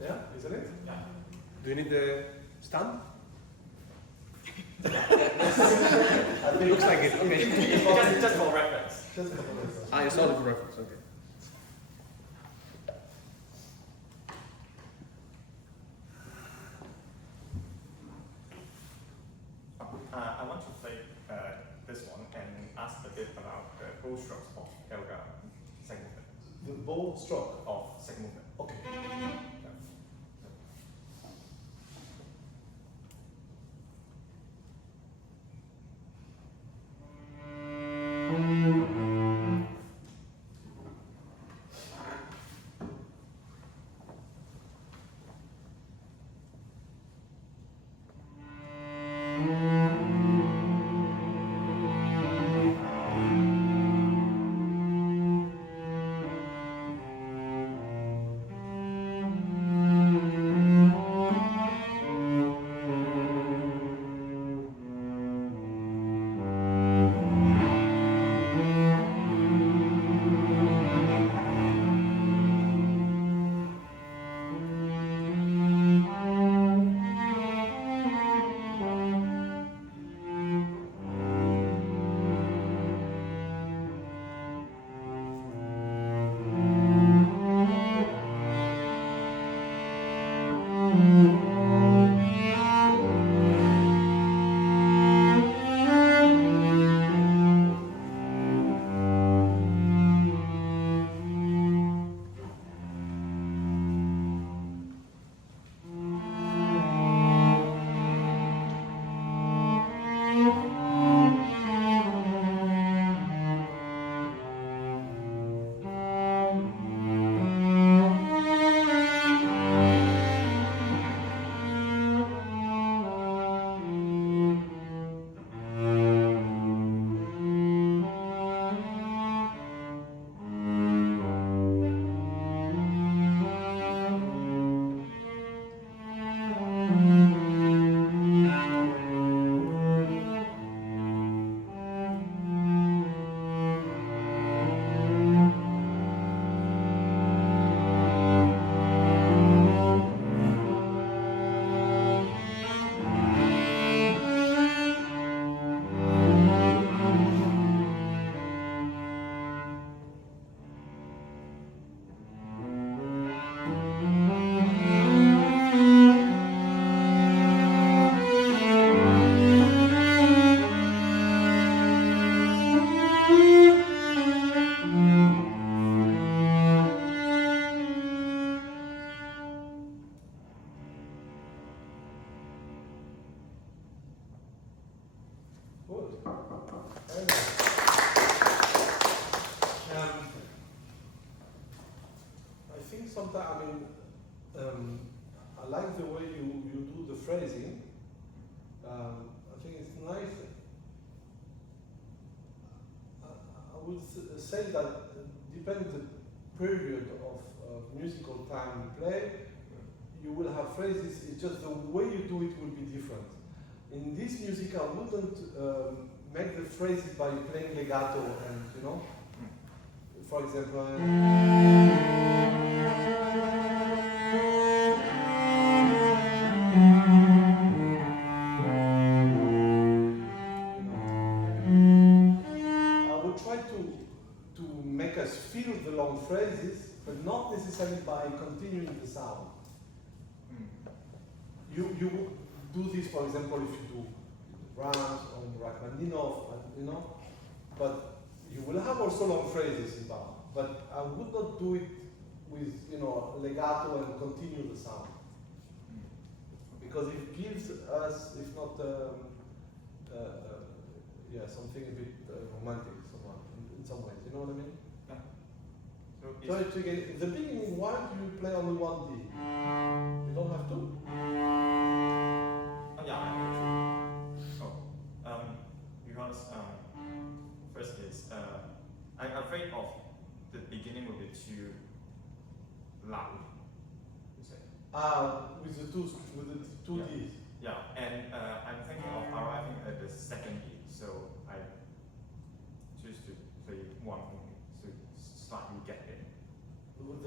yeah, isn't it? Yeah. Do you need the stand? It looks like it. Okay. Just for reference. Just a couple of reference. I saw the reference. Okay. I want to play this one and ask a bit about the bow strokes of Elgar second movement. The bow stroke. Of second movement. Okay. I like the way you do the phrasing. I think it's nice. I would say that depending the period of musical time you play, you will have phrases. It's just the way you do it will be different. In this music, I wouldn't make the phrases by playing legato and, you know, for example, I would try to make us feel the long phrases, but not necessarily by continuing the sound. You do this, for example, if you do Brahms or Rachmaninoff, you know, but you will have also long phrases in Bach. But I would not do it with, you know, legato and continue the sound, because it gives us, if not, yeah, something a bit romantic, in some ways. You know what I mean? Yeah. So in the beginning, why do you play only one D? You don't have to. Oh, yeah, I have to. Because first is I'm afraid of the beginning will be too loud. You say. With the two Yeah. Ds. Yeah, and I'm thinking of arriving at the second E, so I choose to play one only. So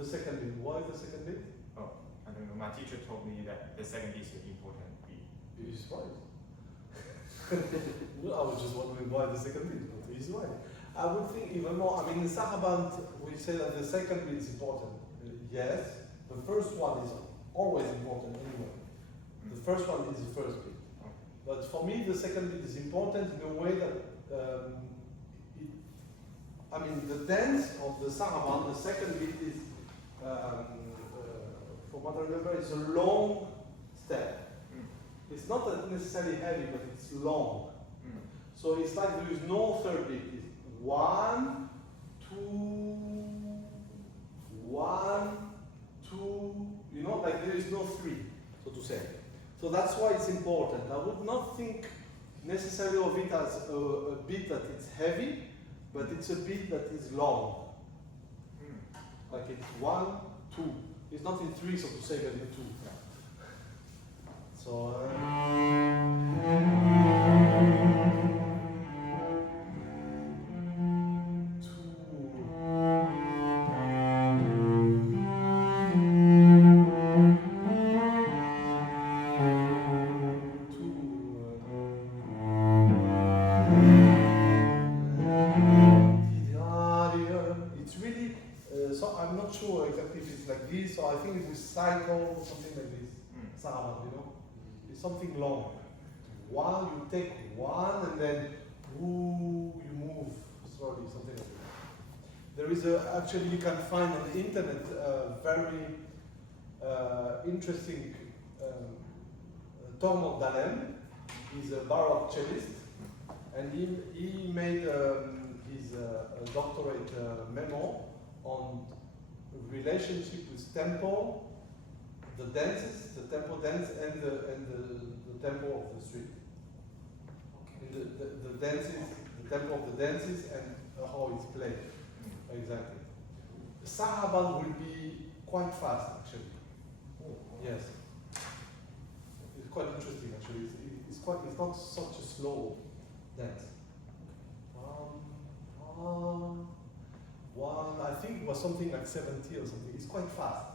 The second beat. Why the second beat? Oh, I don't know. My teacher told me that the second beat is an important beat. He's right. I was just wondering why the second beat, but he's right. I would think even more, I mean, in saraband, we say that the second beat is important. Yes, the first one is always important anyway. The first one is the first beat. But for me, the second beat is important in a way that, I mean, the dance of the saraband, the second beat is, from what I remember, it's a long step. It's not necessarily heavy, but it's long. So it's like there is no third beat. It's 1, 2, 1, 2, you know, like there is no 3, so to say. So that's why it's important. I would not think necessarily of it as a beat that it's heavy, but it's a beat that is long. Like it's 1, 2. It's not in 3, so to say, but in 2. So, it's really, so I'm not sure exactly if it's like this, or I think it will cycle or something like this. Saraband, you know? It's something long. One, you take one, and then you move slowly, something like that. There is actually, you can find on the internet very interesting Tom of Damien. He's a Baroque cellist, and he made his doctorate memo on relationship with tempo, the dances, the tempo dance, and the tempo of the street. Okay. The dances, the tempo of the dances, and how it's played. Exactly. The saraband will be quite fast, actually. Yes. It's quite interesting, actually. It's not such a slow dance. One, I think it was something like 70 or something. It's quite fast.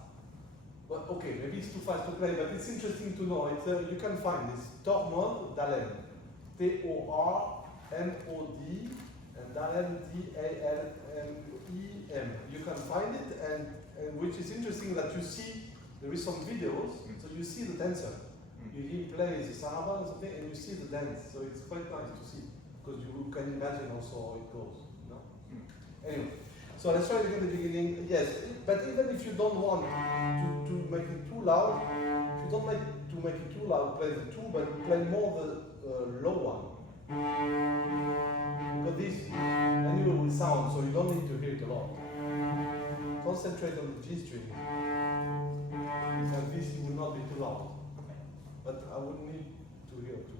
But okay, maybe it's too fast to play, but it's interesting to know. It's, you can find this Tormod Damien, T-O-R-M-O-D, and Damien, D-A-L-M-E-M. You can find it, and which is interesting that you see, there is some videos, so you see the dancer. You hear him play the saraband or something, and you see the dance, so it's quite nice to see, because you can imagine also how it goes. No? Anyway. So let's try again at the beginning. Yes, but even if you don't want to make it too loud, if you don't like to make it too loud, play the 2, but play more the low one. Because this anyway will sound, so you don't need to hear it a lot. Concentrate on the G string. And this will not be too loud. But I would need to hear too.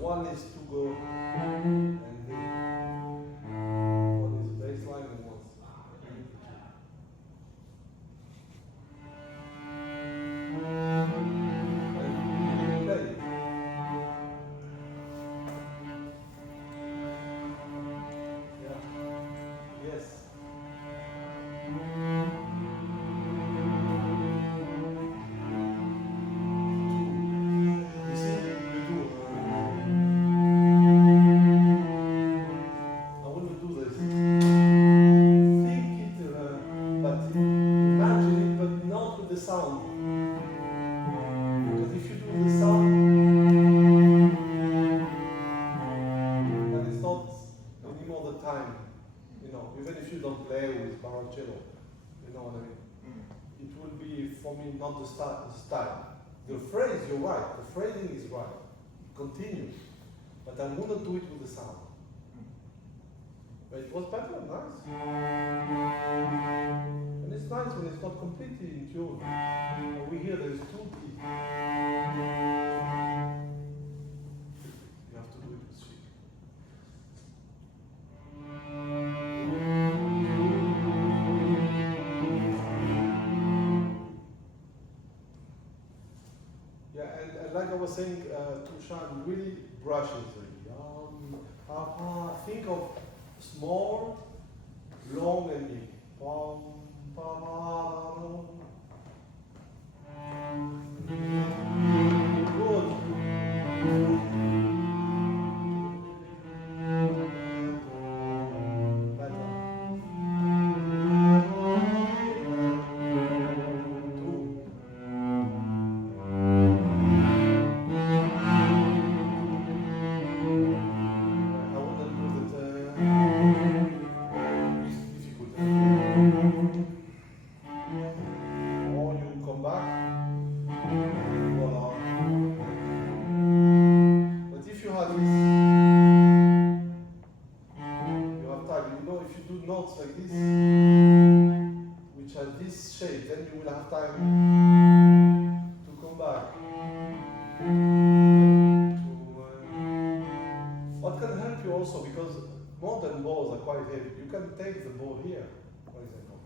One is to go, and one is baseline and one. And play. Yeah. Yes. You see, you do. The sound. Because if you do the sound, then it's not anymore the time. You know, even if you don't play with Baroque cello, you know what I mean? It will be, for me, not the style. The phrase, you're right, the phrasing is right. Continue. But I wouldn't do it with the sound. But it was better, nice. And it's nice when it's not completely in tune. We hear there is 2 beats. You have to do it with 3. was saying to Sean, really brush it. Think of small, long and big. Pam, pam, good. Better. Two. I wouldn't do that difficult. Or you come back. Voila. But if you have this, you have time. You know, if you do notes like this, which has this shape, then you will have time to come back. What can help you also, because modern bows are quite heavy, you can take the bow here, for example.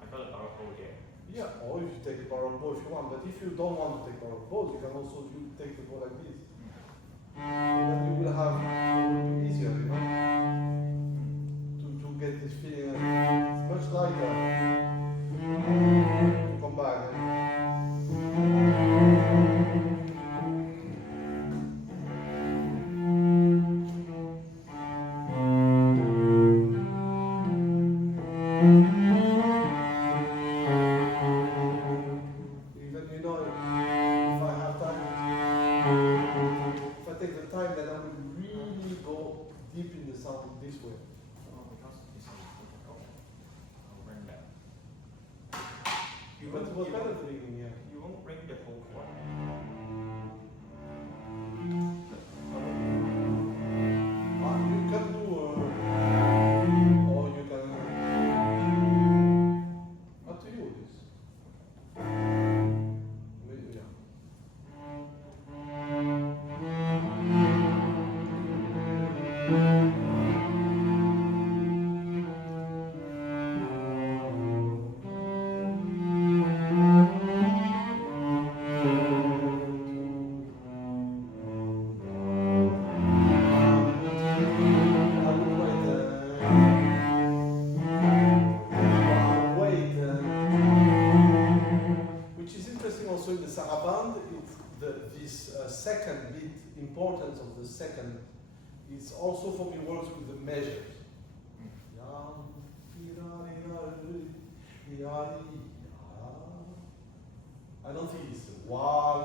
I got a power hold here. Yeah, or if you take a barrel bow if you want, but if you don't want to take barrel bows, you can also take the bow like this. And then you will have, it will be easier, you know, to get this feeling. It's much lighter to come back. Even, you know, if I have time, if I take the time, then I will really go deep in the sound this way. Oh, because this is okay. I'll bring that. But it was better thinking, yeah. You won't bring the whole chord. You can do, or you can, up to you this. Maybe, yeah. Which is interesting also in the sarabande, this second beat, importance of the second, it's also for me works with the measures. I don't think it's one,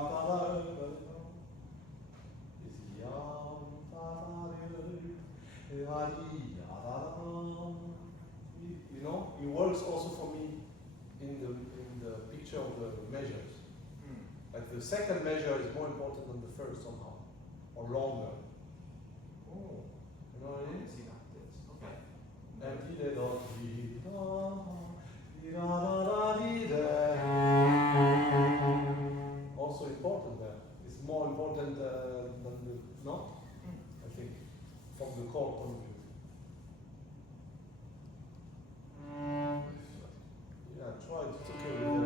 you know, it works also for me in the picture of the measures. Like the second measure is more important than the first somehow, or longer. Oh, You know what I mean? see that. This. Okay. Also important there. It's more important than the no? I think, from the chord point of view. Yeah, try it. It's okay with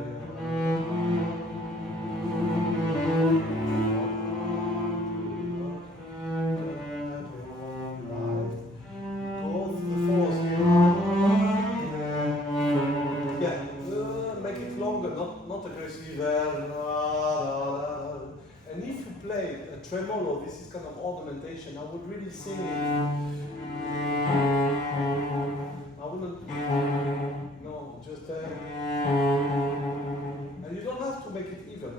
make it longer, not aggressive. And if you play a tremolo, this is kind of ornamentation, I would really sing it. I wouldn't, no, just, and you don't have to make it even.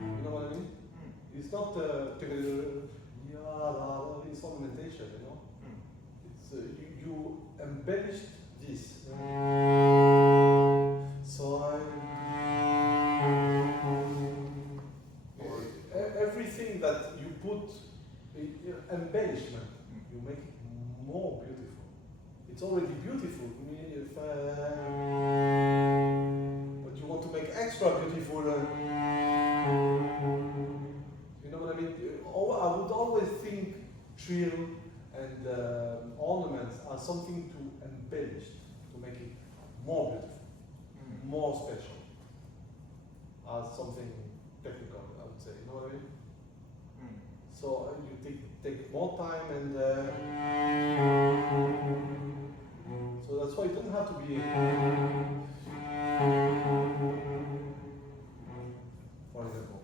You know what I mean? It's not, it's ornamentation, you know? It's, you embellished this. So everything that you put, embellishment, you make it more beautiful. It's already beautiful. I mean, if, but you want to make extra beautiful. You know what I mean? I would always think trill and ornaments are something to embellish, to make it more beautiful, more special. as something technical, I would say. You know what I mean? Mm. So you take more time and so that's why it doesn't have to be. For example,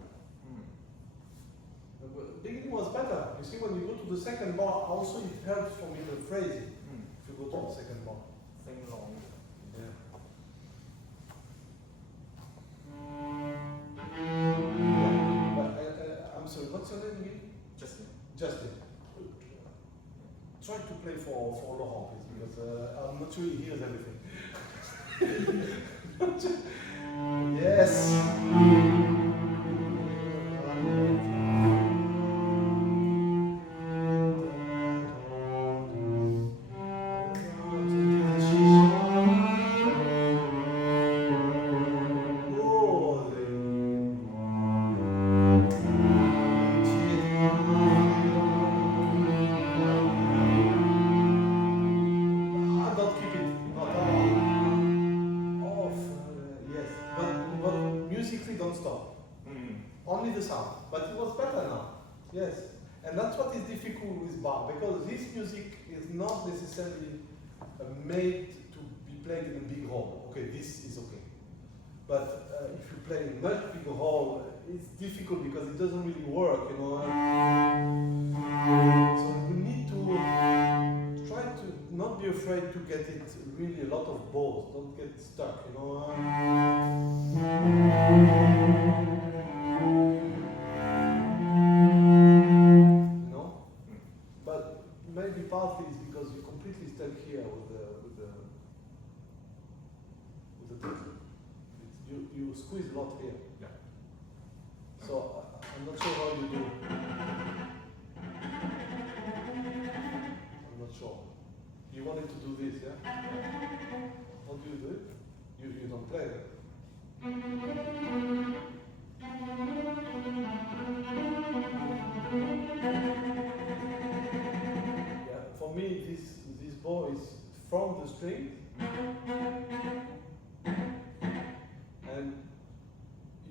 the beginning was better. You see, when you go to the second bar, also it helps for me the phrasing. If you go to the second bar. Sing along. Yeah. But I'm sorry, what's your name again? Justin. Justin. Try to play for Laurent, please, because I'm not sure he hears everything. Yes. Don't keep it off. Yes, but musically don't stop. Only the sound. But it was better now. Yes. And that's what is difficult with Bach, because his music is not necessarily made to be played in a big hall. Okay, this is okay. But if you play in a much bigger hall, it's difficult because it doesn't really work, you know. So we need to try to not be afraid to get it really a lot of balls. Don't get stuck, you know. You know? But maybe partly it's because you're completely stuck here with the text. You squeeze a lot here. Yeah. So I'm not sure how you do. I'm not sure. You wanted to do this, yeah? How do you do it? You don't play it. Yeah, for me this bow is from the string and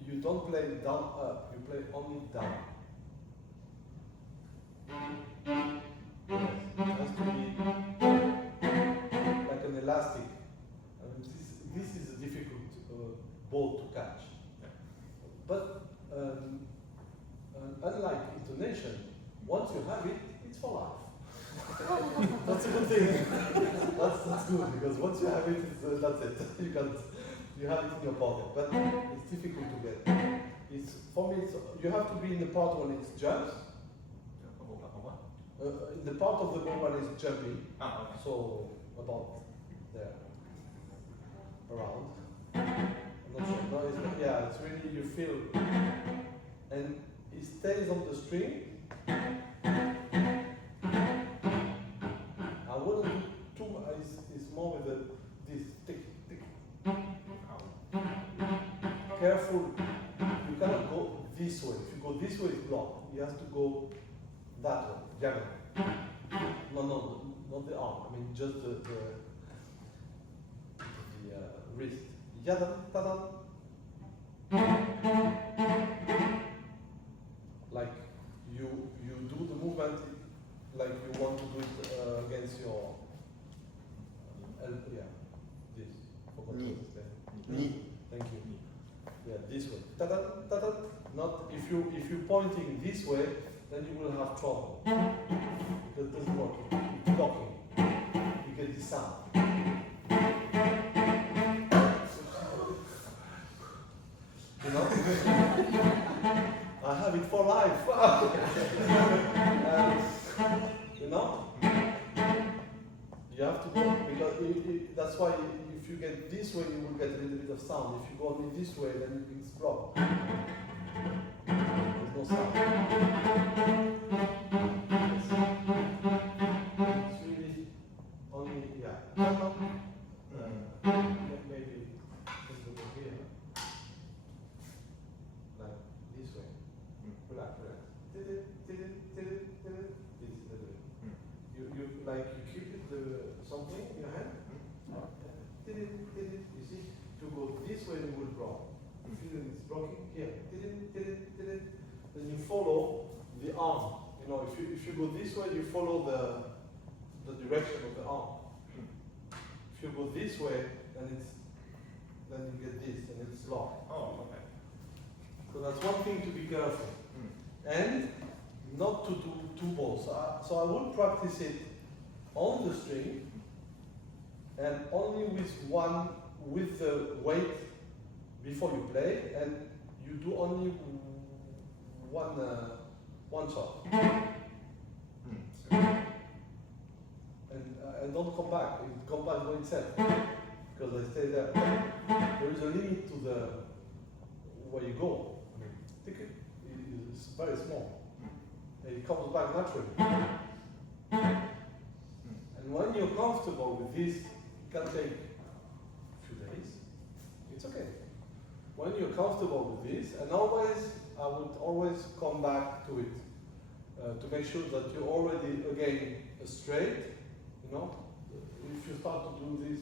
you don't play down up, you play only down. Yes, it has to be like an elastic. I mean, this is a difficult ball to catch. But unlike intonation, once you have it, it's for life. That's a good thing. That's good, because once you have it, that's it. You have it in your pocket. But it's difficult to get. For me, you have to be in the part when it jumps. In the part of the bow when it's jumping. Ah, okay. So about there, around. I'm not sure. No, it's not, yeah, it's really you feel, and it stays on the string. I wouldn't do too much. It's more with this tick tick. Careful. You cannot go this way. If you go this way, it's blocked. You have to go that way, diagonal. No, not the arm. I mean just the wrist. Yada, tada. Like you do the movement like you want to do it against your yeah, this. Forgot Knee. to explain. Knee. Thank you. Yeah, this way. Tada, tada. Not if you're pointing this way, then you will have trouble. Because it doesn't work. It's blocking. You get this sound. You know? I have it for life. You know? You have to go, because that's why if you get this way, you will get a little bit of sound. If you go only this way, then it's blocked. There's no sound. It's really only, yeah. Maybe just over here. Like this way. Relax. This is the way. You like you keep it something in your hand. You see, to go this way you will drop. feeling it's blocking here. Then you follow the arm. You know, if you go this way, you follow the direction of the arm. If you go this way, then you get this, and it's locked. Oh, okay. So that's one thing to be careful. And not to do two balls. So I would practice it on the string and only with the weight before you play, and you do only one shot. And don't come back. It comes back by itself because I stay there. There is a limit to the where you go. I mean, it's very small. And it comes back naturally. And when you're comfortable with this, it can take a few days. It's okay. When you're comfortable with this, and I would always come back to it to make sure that you're already again straight. You know, if you start to do this,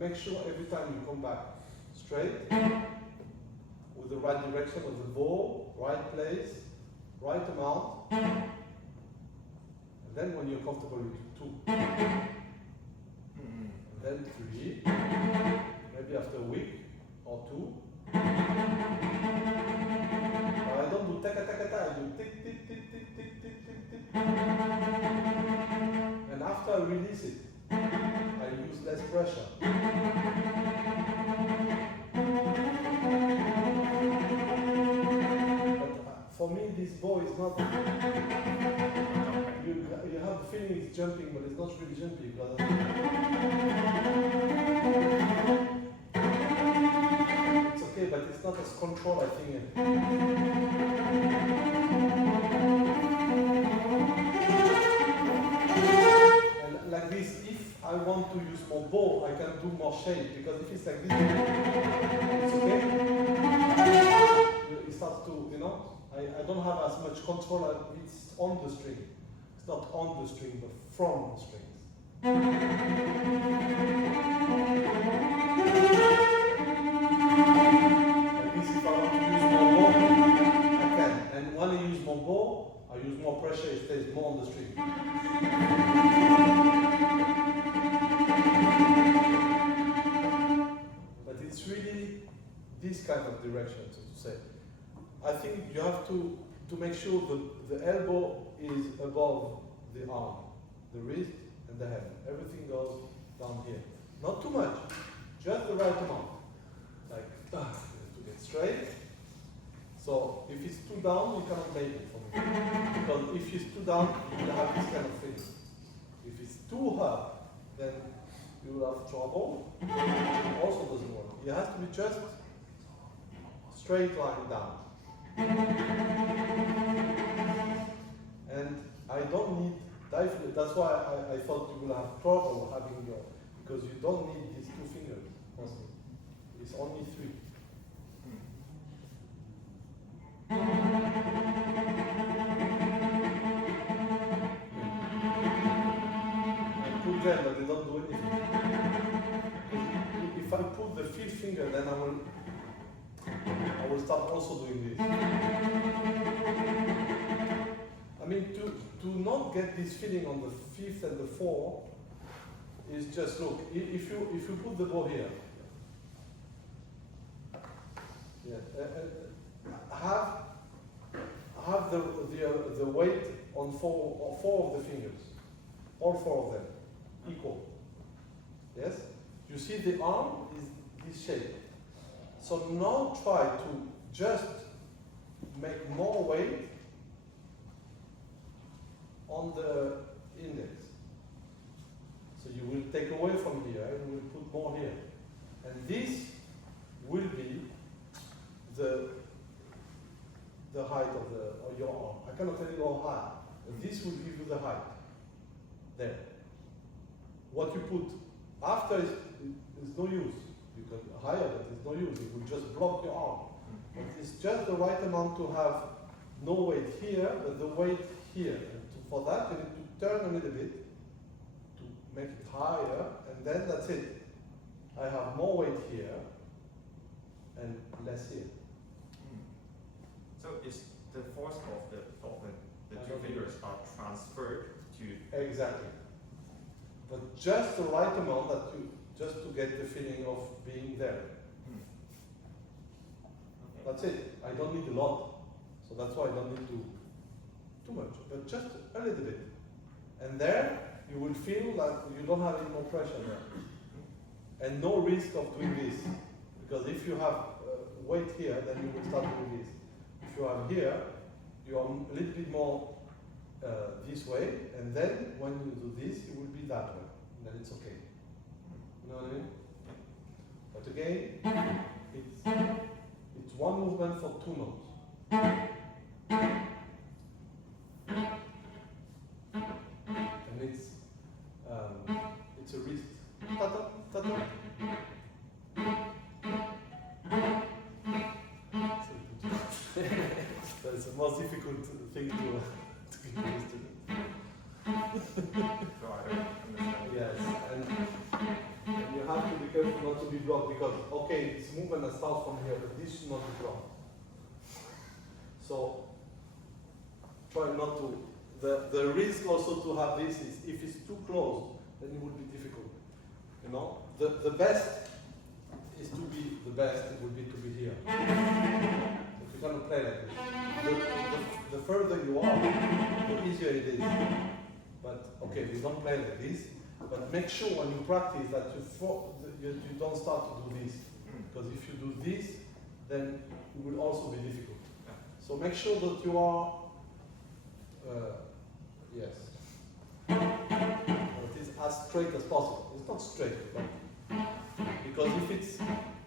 make sure every time you come back straight with the right direction of the ball, right place, right amount. And then when you're comfortable, you do 2. And then 3, maybe after a week or 2. But I don't do taka taka taka, I do tick tick tick tick tick tick tick tick. And after I release it, I use less pressure. But for me, this ball is not. You have the feeling it's jumping, but it's not really jumping. It's okay, but it's not as controlled, I think. And like this, if I want to use more ball, I can do more shape, because if it's like this, it's okay. It starts to, I don't have as much control as it's on the string. It's not on the string, but from the strings. Like this, if I want to use more ball, I can. And when I use more ball, I use more pressure, it stays more on the string. But it's really this kind of direction, so to say. I think you have to make sure that the elbow is above the arm, the wrist and the hand. Everything goes down here. Not too much, just the right amount. Like, to get straight. So if it's too down, you cannot make it for me. Because if it's too down, you will have this kind of feeling. If it's too up, then you will have trouble. It also doesn't work. It has to be just straight line down. And I don't need diaphragm. That's why I thought you will have trouble having because you don't need these 2 fingers mostly. It's only 3. I put them, but they don't do anything. If I put the 5th finger, then I will start also doing this. I mean, to not get this feeling on the 5th and the 4th is just, look, if you put the ball here, have the weight on 4 of the fingers, all 4 of them, equal. Yes? You see the arm is this shape. So now try to just make more weight on the index. So you will take away from here and you will put more here. And this will be the height of your arm. I cannot tell you how high. This will give you the height. There. What you put after is no use. Because higher, but it's no use. It will just block your arm. But it's just the right amount to have no weight here, but the weight here. And for that, you need to turn a little bit to make it higher, and then that's it. I have more weight here, and less here. So is the force of the two fingers are transferred to Exactly. But just the right amount that you just to get the feeling of being there. Okay. That's it. I don't need a lot, so that's why I don't need to too much, but just a little bit. And there you will feel like you don't have any more pressure there, and no risk of doing this, because if you have weight here, then you will start doing this. If you have here, you are a little bit more this way, and then when you do this, you will be that way. And then it's okay. You know what I mean? But again, it's one movement for two notes. And it's a wrist. Ta-ta, ta-ta. That's the most difficult thing to give a student. So I don't understand. Yes, and you have to be careful not to be blocked, because okay, this movement that starts from here, but this should not be blocked. So try not to. The risk also to have this is if it's too close, then it would be difficult. You know, the best is to be the best. It would be to be here. If you cannot play like this, the further you are, the easier it is. But okay, we don't play like this. But make sure when you practice that you don't start to do this, because if you do this, then it will also be difficult. So make sure that you are. Yes. It is as straight as possible. It's not straight, but because if it's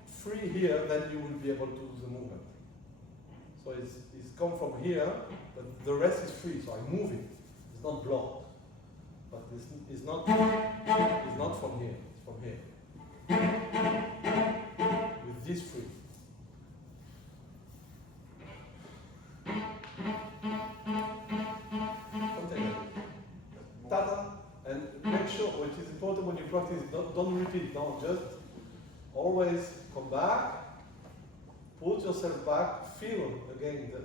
free here, then you will be able to do the movement. So it's come from here, but the rest is free. So I move it. It's not blocked. But it's not from here. It's from here. With this free. Ta-da, and make sure, which is important when you practice, don't repeat, no, just always come back, put yourself back, feel again that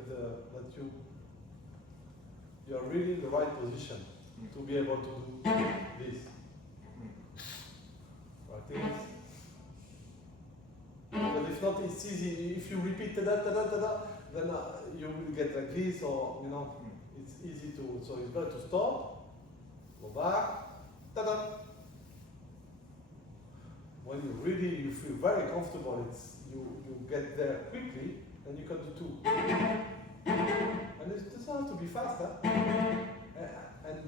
you are really in the right position to be able to do this. Practice. But if not, it's easy. If you repeat ta-da, then you will get like this, or you know, it's easy to. So it's better to stop. Go back, ta-da! When you feel very comfortable, you get there quickly, and you can do two. And it doesn't have to be faster. And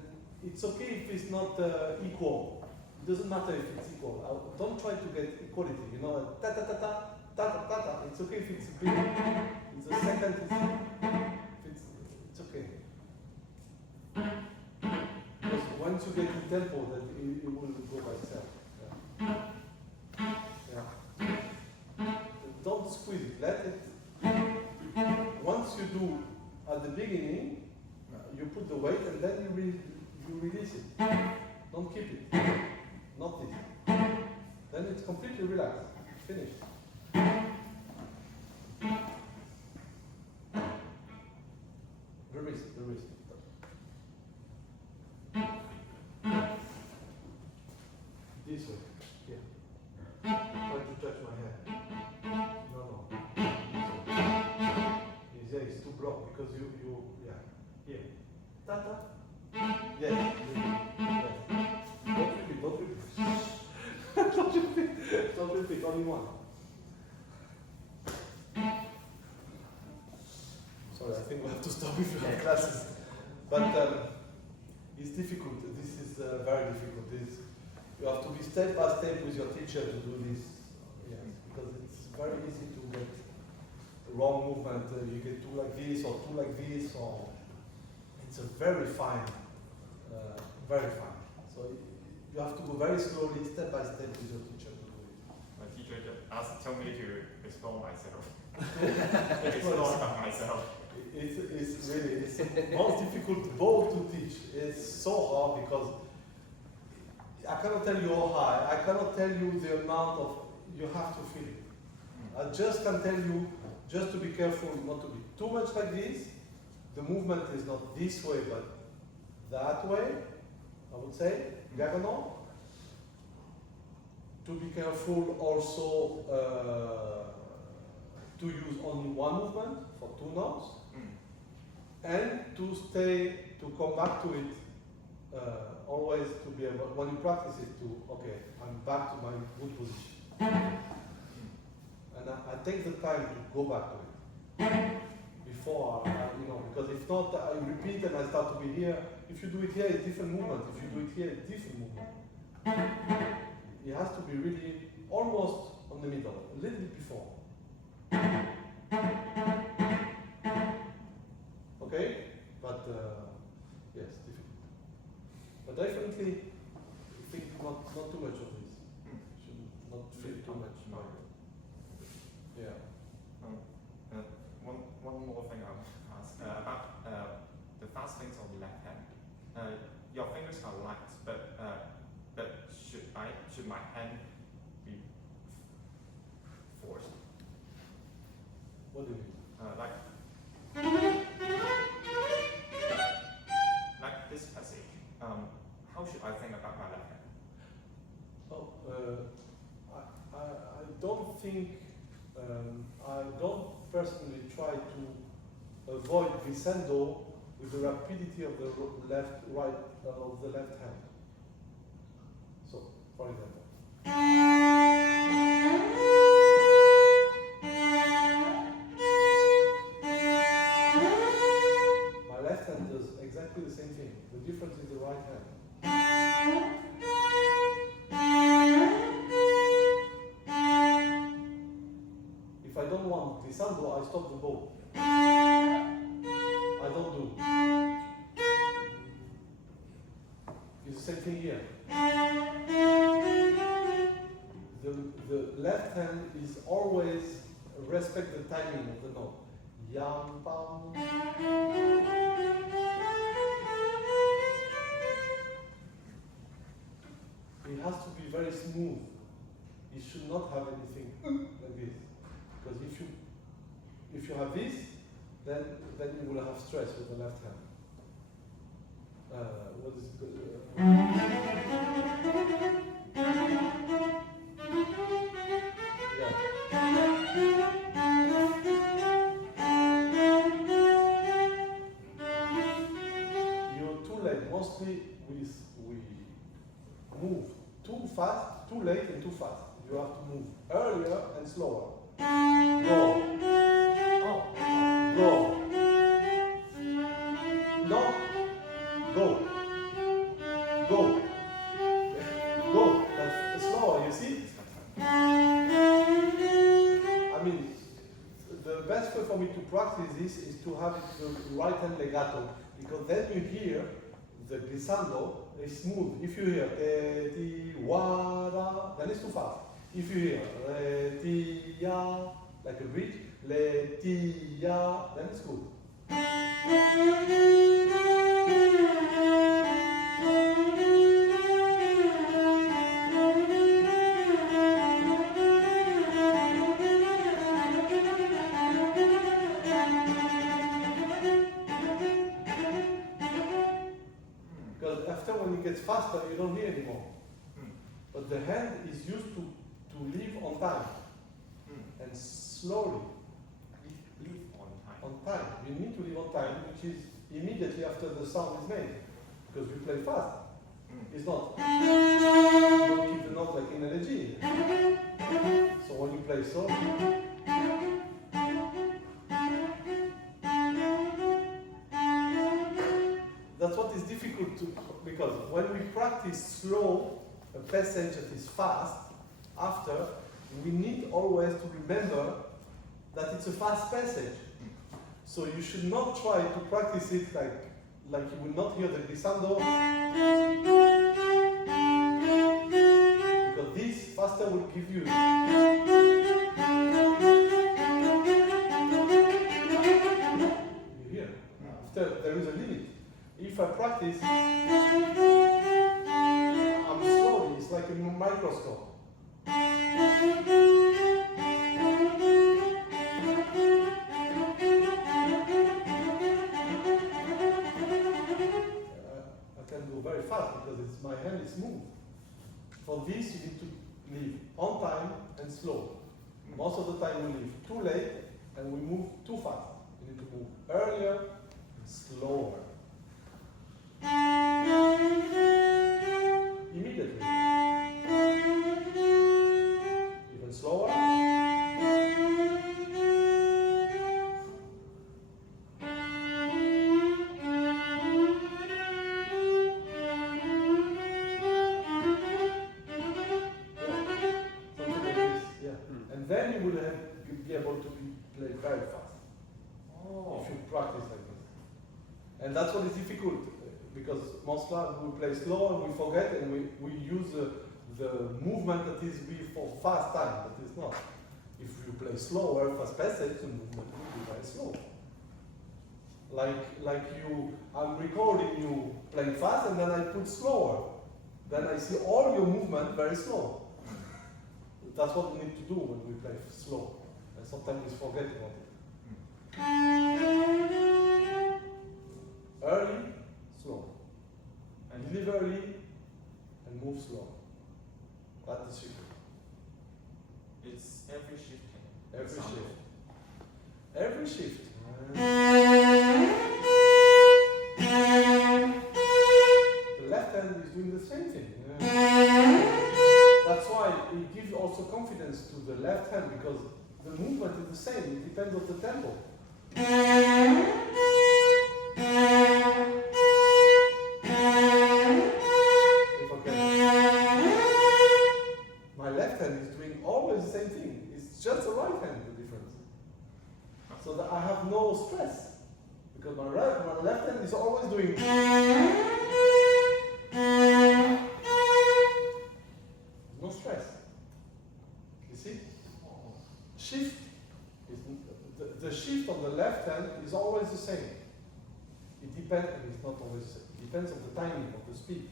it's okay if it's not equal. It doesn't matter if it's equal. Don't try to get equality. You know, ta-ta-ta-ta, ta-ta-ta-ta. It's okay if it's big. It's a second. It's okay. Once you get in tempo, that it will go by itself. Yeah. Don't squeeze it. Let it. Once you do at the beginning, you put the weight and then you release it. Don't keep it. Not this. Then it's completely relaxed. Finished. The wrist. This way. Here. Try to touch my hand. No. This way. It's too blocked because you yeah. Here. Ta-ta. Yes. Don't repeat. Don't repeat. Only one. Sorry, I think we have to stop if you have classes. But it's difficult. This is very difficult. You have to be step by step with your teacher to do this. Yes, because it's very easy to get the wrong movement. You get two like this or two like this, or it's a very fine. So you have to go very slowly, step by step with your teacher to do it. My teacher just told me to explore myself. Explore myself. It's the most difficult ball to teach. It's so hard because I cannot tell you how high. I cannot tell you the amount of. You have to feel it. I just can tell you, just to be careful not to be too much like this. The movement is not this way, but that way, I would say, diagonal. To be careful also to use only one movement for two notes, and to come back to it, always to be able, when you practice it, to, okay, I'm back to my good position. And I take the time to go back to it before, because if not, I repeat and I start to be here. If you do it here, it's different movement. If you do it here, it's different movement. It has to be really almost on the middle, a little bit before. Okay? But yes, difficult. But definitely, I think not too much of this. Should not feel too much. Yeah. One more thing I want to ask about the fast things on the left hand. Your fingers are light, but should my hand be forced? What do you mean? Like this passage. How should I think about my left hand? Oh, I don't think. I don't personally try to avoid glissando with the rapidity of the left hand. So, for example. My left hand does exactly the same thing. The difference is the right hand. If I don't want glissando, I stop the bow. I don't do. It's the same thing here. The left hand is always respect the timing of the note. Yam, bam. It has to be very smooth. It should not have anything like this. Because if you have this, then you will have stress with the left hand. What is it? Yeah. You're too late. Mostly we move too fast, too late, and too fast. You have to move earlier and slower. Go. Oh. Go. No. Go. Go. Go. That's slower, you see? I mean, the best way for me to practice this is to have it the right hand legato, because then you hear the glissando is smooth. If you hear ti, wa, da, then it's too fast. If you hear re, ti, ya, like a bridge, le, ti, ya, then it's good. Because after when it gets faster, you don't hear anymore. But the hand is used to live on time. And slowly. Live on time. On time. You need to live on time, which is immediately after the sound is made. Because you play fast. It's not. You don't keep the note like in energy. So when you play slow. That's what is difficult to, because when we practice slow, a passage that is fast, after, we need always to remember that it's a fast passage. So you should not try to practice it like you will not hear the glissando. Because this faster will give you. You hear? After there is a limit. If I practice, I'm slowly, it's like a microscope. very fast because my hand is smooth. For this, you need to leave on time and slow. Most of the time we leave too late and we move too fast. You need to move earlier and slower. Immediately. Even slower. Then you will be able to play very fast. Oh. If you practice like this. And that's what is difficult, because most times we play slow and we forget and we use the movement that is for fast time, but it's not. If you play slower, fast passage, the movement will be very slow. Like I'm recording you playing fast and then I put slower. Then I see all your movement very slow. That's what we need to do when we play slow. And sometimes we forget about it. Early, slow. And leave early and move slow. That's the secret. It's every shifting. Every shift. Every shift. The left hand is doing the same thing. That's why it gives also confidence to the left hand, because the movement is the same, it depends on the tempo. If my left hand is doing always the same thing, it's just the right hand the difference. So that I have no stress, because my left hand is always doing. No stress. You see? Shift is the shift on the left hand is always the same. It depends, it's not always the same. It depends on the timing of the speed.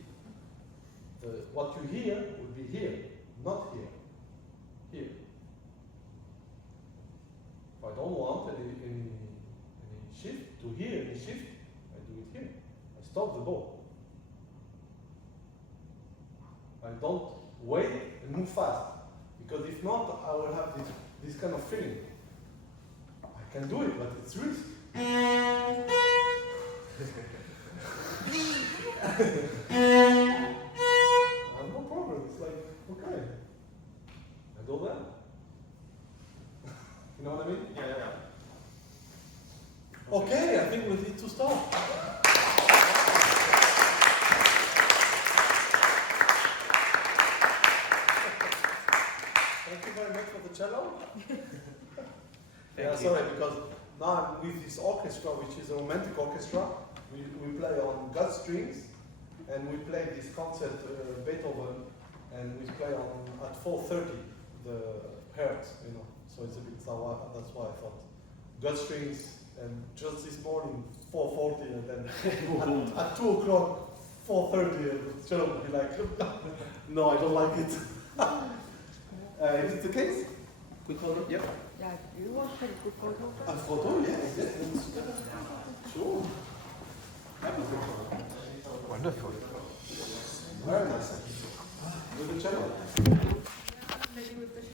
What you hear will be here, not here. Here. If I don't want any shift, to hear any shift, I do it here. I stop the bow. I don't wait and move fast, because if not, I will have this kind of feeling. I can do it, but it's risk. No problem. It's like, okay, I go there. You know what I mean? Yeah. Okay, I think we need to stop. Thank you very much for the cello. Sorry, because now I'm with this orchestra, which is a romantic orchestra. We play on gut strings, and we play this concert Beethoven, and we play at 4:30 the hertz, So it's a bit that's why I thought gut strings, and just this morning 4:40, and then at 2 o'clock 4:30, and the cello would be like, no, I don't like it. Is it the case? Quick photo? Yep. Yeah, you want to take a quick photo? A photo, yes. Sure. Wonderful. Very nice. With the cello.